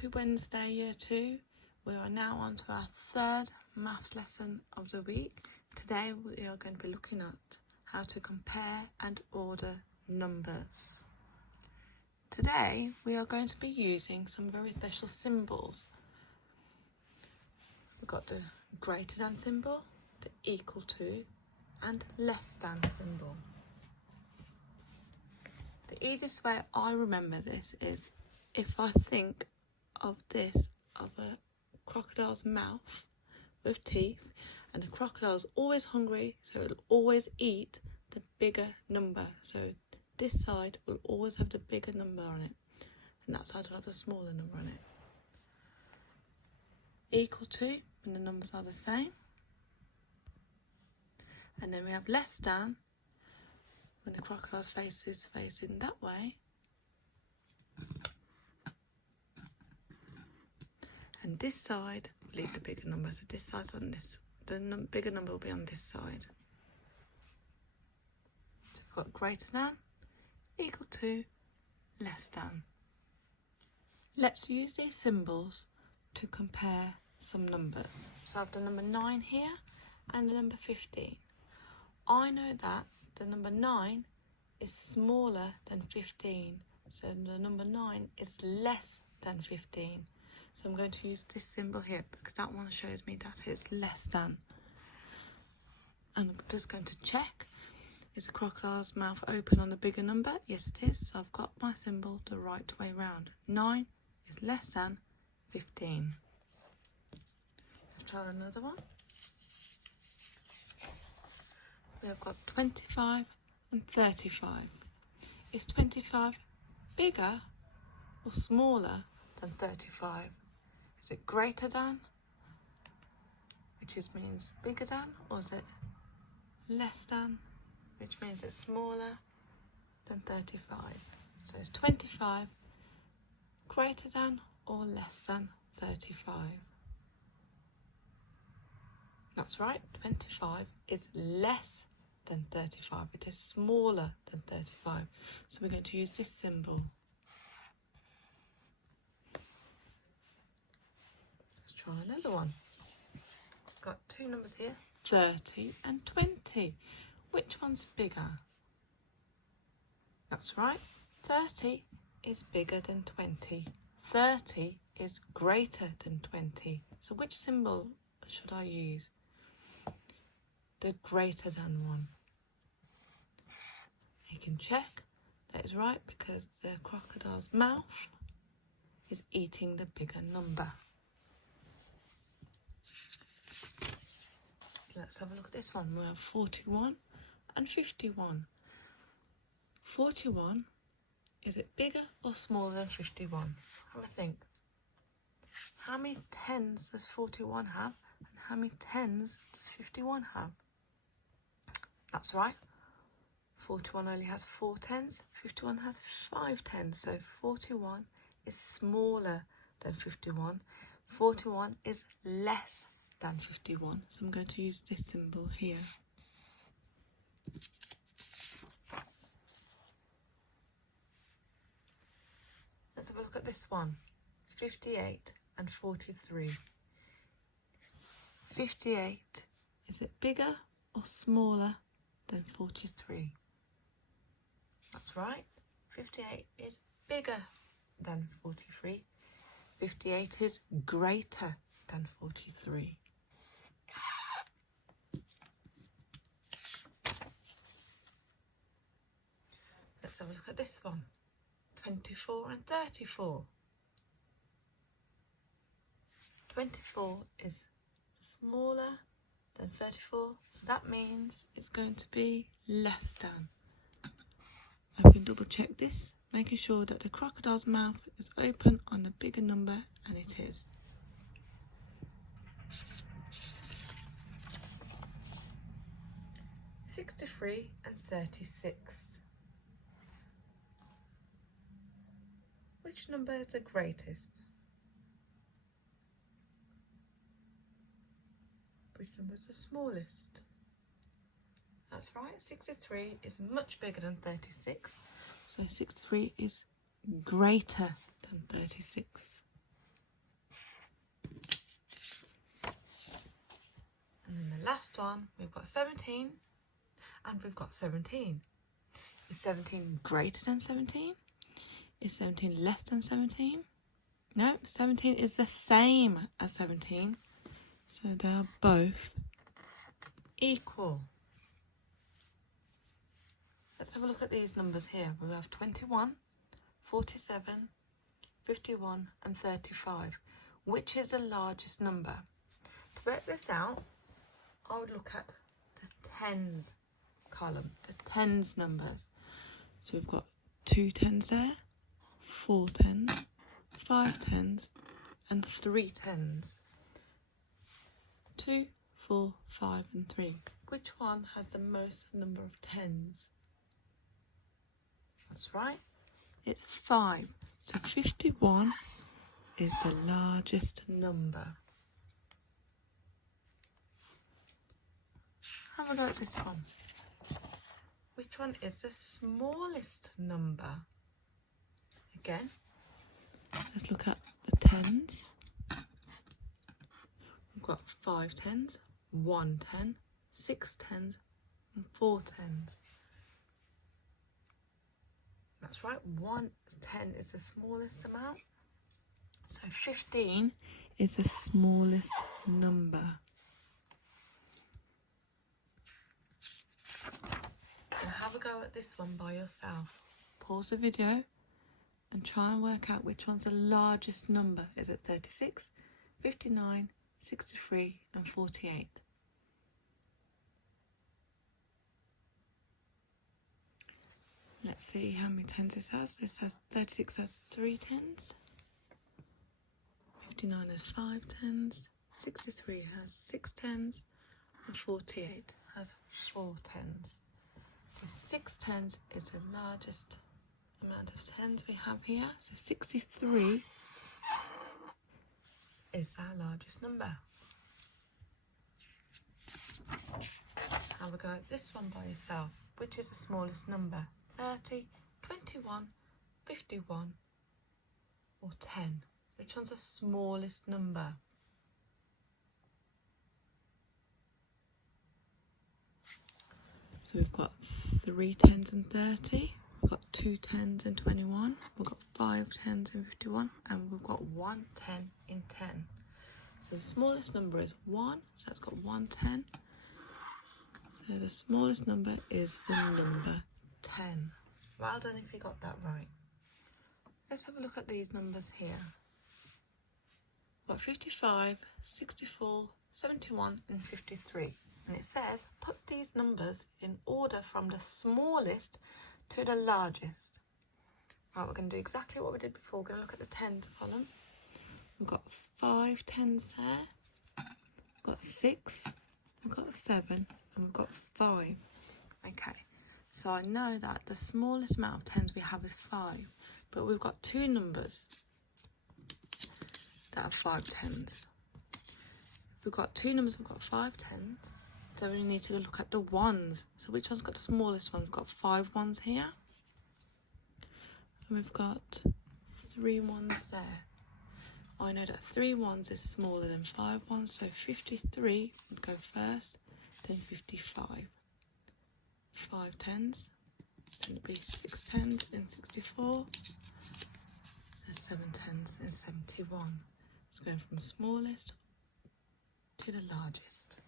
Happy Wednesday, Year 2. We are now on to our third maths lesson of the week. Today we are going to be looking at how to compare and order numbers. Today we are going to be using some very special symbols. We've got the greater than symbol, the equal to, and less than symbol. The easiest way I remember this is if I think of this, of a crocodile's mouth with teeth, and the crocodile's always hungry, so it'll always eat the bigger number. So this side will always have the bigger number on it, and that side will have the smaller number on it. Equal to, when the numbers are the same. And then we have less than, when the crocodile's face is facing that way. And this side will leave the bigger number, so this side's on this. The bigger number will be on this side. So we've got greater than, equal to, less than. Let's use these symbols to compare some numbers. So I have the number 9 here and the number 15. I know that the number 9 is smaller than 15, so the number 9 is less than 15. So I'm going to use this symbol here because that one shows me that it's less than. And I'm just going to check, is the crocodile's mouth open on the bigger number? Yes it is, so I've got my symbol the right way round. 9 is less than 15. Let's try another one. We have got 25 and 35. Is 25 bigger or smaller than 35? Is it greater than, which means bigger than, or is it less than, which means it's smaller than 35? So is 25 greater than or less than 35? That's right, 25 is less than 35. It is smaller than 35. So we're going to use this symbol. Let's try another one. I've got two numbers here, 30 and 20. Which one's bigger? That's right, 30 is bigger than 20. 30 is greater than 20. So which symbol should I use? The greater than one. You can check that is right because the crocodile's mouth is eating the bigger number. So let's have a look at this one. We have 41 and 51. 41, is it bigger or smaller than 51? Have a think. How many tens does 41 have and how many tens does 51 have? That's right. 41 only has 4 tens, 51 has 5 tens, so 41 is smaller than 51. 41 is less than 51, so I'm going to use this symbol here. Let's have a look at this one, 58 and 43. 58, is it bigger or smaller than 43? That's right, 58 is bigger than 43. 58 is greater than 43. Let's have a look at this one, 24 and 34. 24 is smaller than 34, so that means it's going to be less than. I can double check this, making sure that the crocodile's mouth is open on the bigger number, and it is. (63 and 36). Which number is the greatest? Which number is the smallest? That's right, 63 is much bigger than 36, so 63 is greater than 36. And then the last one, we've got 17 and we've got 17. Is 17 greater than 17? Is 17 less than 17? No, 17 is the same as 17. So they are both equal. Let's have a look at these numbers here. We have 21, 47, 51 and 35. Which is the largest number? To work this out, I would look at the tens column, the tens numbers. So we've got 2 tens there, 4 tens, 5 tens and 3 tens. 2, 4, 5 and 3. Which one has the most number of tens? That's right, it's 5. So 51 is the largest number. Have a look at this one. Which one is the smallest number? Again, let's look at the tens. We've got 5 tens, 1 10, 6 tens and 4 tens. That's right, 1 10 is the smallest amount. So 15 is the smallest number. Now have a go at this one by yourself. Pause the video and try and work out which one's the largest number. Is it 36, 59, 63 and 48? Let's see how many tens this has. This has 36 has 3 tens, 59 has 5 tens, 63 has 6 tens, and 48 has 4 tens. So 6 tens is the largest amount of tens we have here. So 63 is our largest number. Have a go at this one by yourself. Which is the smallest number? 30, 21, 51 or 10? Which one's the smallest number? So we've got 3 tens and 30, we've got 2 tens and 21, we've got 5 tens and 51 and we've got 1 10 in 10. So the smallest number is 1, so that's got 1 10. So the smallest number is the number 10. Well done if you got that right. Let's have a look at these numbers here. We've got 55, 64, 71 and 53. And it says put these numbers in order from the smallest to the largest. Right, we're going to do exactly what we did before. We're going to look at the tens column. We've got 5 tens there, we've got 6, we've got 7 and we've got 5. Okay, so I know that the smallest amount of tens we have is 5, but we've got 2 numbers that have 5 tens. We've got 2 numbers, we've got 5 tens, so we need to look at the ones. So which one's got the smallest one? We've got 5 ones here, and we've got 3 ones there. I know that 3 ones is smaller than 5 ones, so 53 would go first, then 55. 5 tens, then it'd be 6 tens, then 64, then 7 tens, and 71. It's going from smallest to the largest.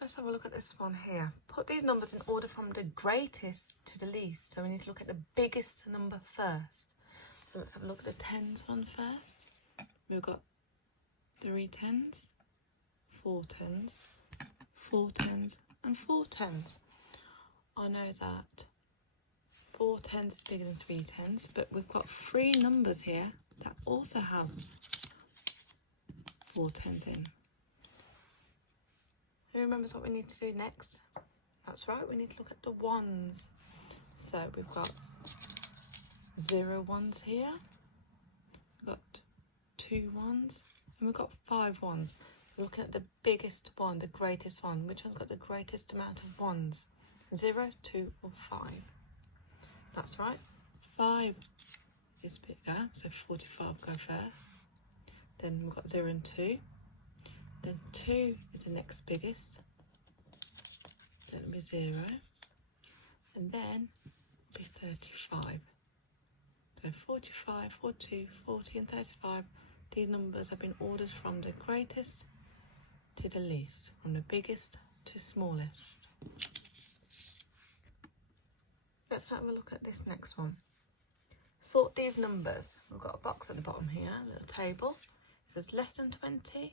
Let's have a look at this one here. Put these numbers in order from the greatest to the least. So we need to look at the biggest number first. So let's have a look at the tens one first. We've got 3 tens, 4 tens, 4 tens and 4 tens. I know that 4 tens is bigger than 3 tens, but we've got 3 numbers here that also have 4 tens in. Who remembers what we need to do next? That's right, we need to look at the ones. So we've got 0 ones here, we've got 2 ones, and we've got 5 ones. We're looking at the biggest one, the greatest one. Which one's got the greatest amount of ones? 0, 2 or 5? That's right, 5 is bigger, so 45 go first. Then we've got 0 and 2. Then 2 is the next biggest. Then it'll be 0. And then it'll be 35. So 45, 42, 40 and 35. These numbers have been ordered from the greatest to the least, from the biggest to smallest. Let's have a look at this next one. Sort these numbers. We've got a box at the bottom here, a little table. It says less than 20,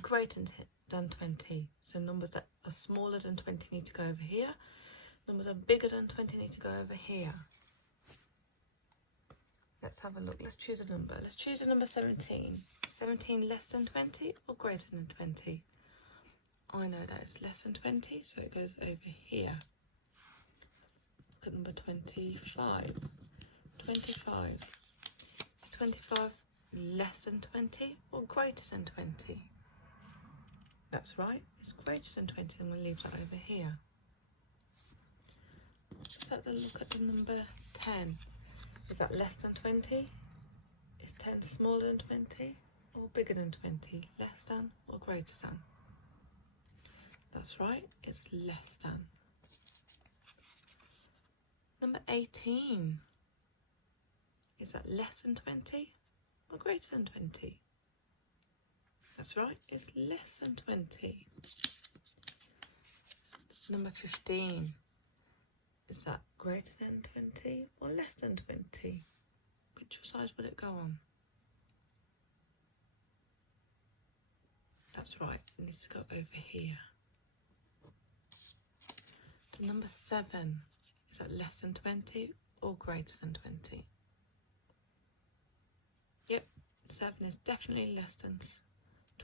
greater than 20. So numbers that are smaller than 20 need to go over here. Numbers that are bigger than 20 need to go over here. Let's have a look. Let's choose a number. Let's choose a number 17. 17 less than 20 or greater than 20? I know that it's less than 20, so it goes over here. Look at number 25. 25. Is 25 less than 20 or greater than 20? That's right, it's greater than 20. I'm going to leave that over here. Let's have a look at the number 10. Is that less than 20? Is 10 smaller than 20 or bigger than 20? Less than or greater than? That's right, it's less than. Number 18. Is that less than 20 or greater than 20? That's right, it's less than 20. Number 15. Is that greater than 20 or less than 20? Which side will it go on? That's right, it needs to go over here. So number 7. Is that less than 20 or greater than 20? Yep, 7 is definitely less than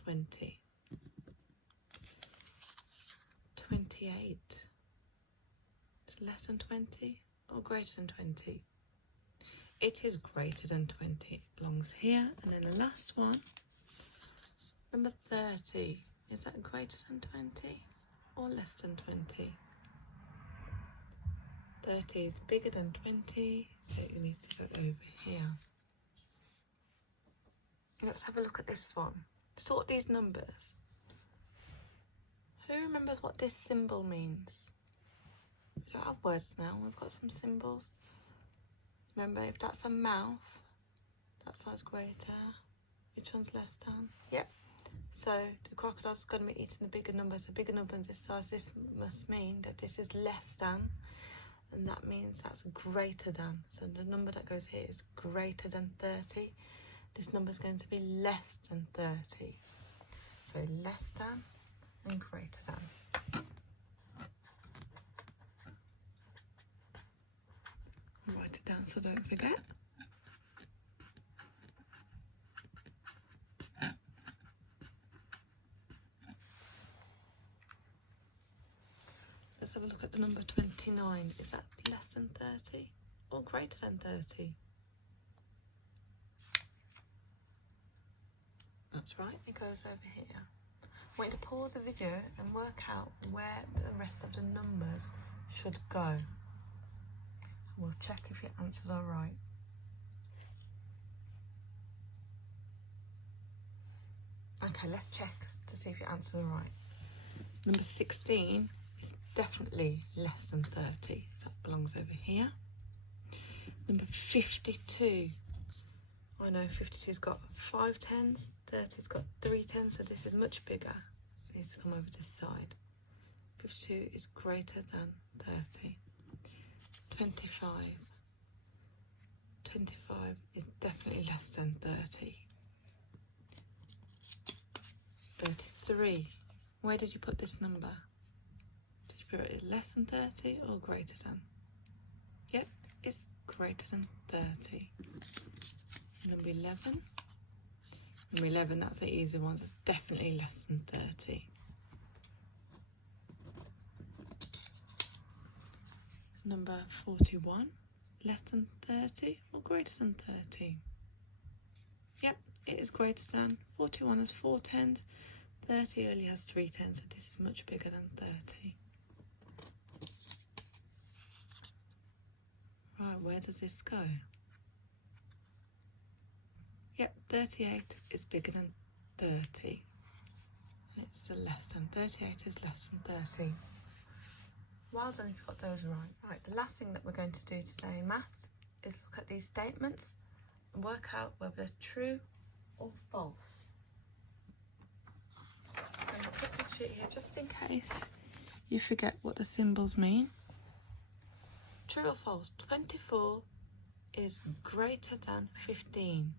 20. 28. Is it less than 20 or greater than 20? It is greater than 20. It belongs here. And then the last one, number 30. Is that greater than 20 or less than 20? 30 is bigger than 20, so it needs to go over here. Let's have a look at this one. Sort these numbers. Who remembers what this symbol means? We don't have words now, we've got some symbols. Remember, if that's a mouth, that side's greater. Which one's less than? Yep. So the crocodile's going to be eating the bigger numbers. The bigger number this size, this must mean that this is less than. And that means that's greater than. So the number that goes here is greater than 30. This number is going to be less than 30. So less than and greater than. Write it down so don't forget. Let's have a look at the number 29. Is that less than 30 or greater than 30? That's right, it goes over here. I want you to pause the video and work out where the rest of the numbers should go. We'll check if your answers are right. Okay, let's check to see if your answers are right. Number 16 is definitely less than 30, so that belongs over here. Number 52. I know 52's got 5 tens, 30's got 3 tens, so this is much bigger. It needs to come over this side. 52 is greater than 30. 25. 25 is definitely less than 30. 33. Where did you put this number? Did you put it less than 30 or greater than? Yep, it's greater than 30. Number 11. Number 11, that's the easy one. That's definitely less than 30. Number 41. Less than 30 or greater than 30? Yep, it is greater than. 41 has 4 tens. 30 only has 3 tens, so this is much bigger than 30. Right, where does this go? Yep, 38 is bigger than 30. And it's a less than. 38 is less than 30. Well done if you got those right. Right, the last thing that we're going to do today in maths is look at these statements and work out whether they're true or false. I'm going to put this sheet here just in case you forget what the symbols mean. True or false? 24 is greater than 15.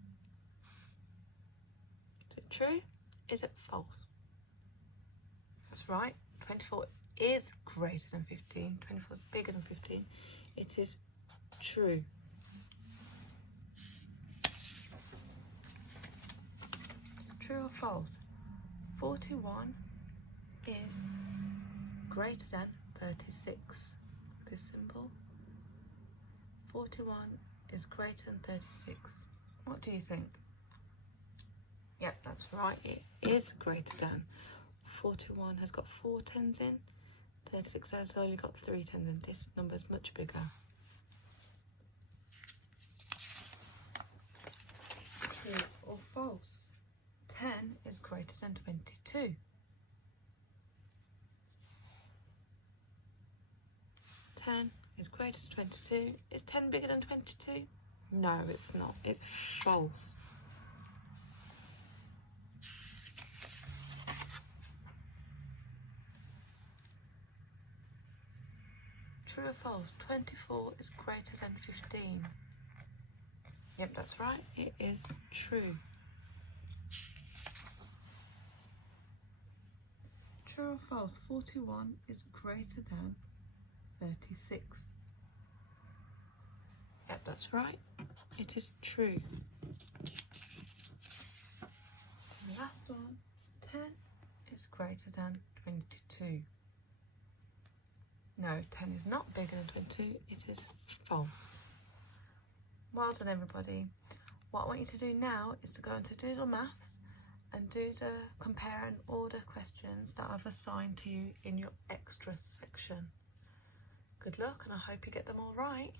Is it true? Is it false? That's right. 24 is greater than 15. 24 is bigger than 15. It is true. True or false? 41 is greater than 36. This symbol. 41 is greater than 36. What do you think? Yep, that's right. It is greater than. 41 has got 4 tens in. 36 has only got 3 tens in. This number is much bigger. True or false? 10 is greater than 22. 10 is greater than 22. Is 10 bigger than 22? No, it's not. It's false. True or false? 24 is greater than 15. Yep, that's right. It is true. True or false? 41 is greater than 36. Yep, that's right. It is true. And the last one, 10 is greater than 22. No, 10 is not bigger than 22. It is false. Well done, everybody. What I want you to do now is to go into Doodle Maths and do the compare and order questions that I've assigned to you in your extras section. Good luck, and I hope you get them all right.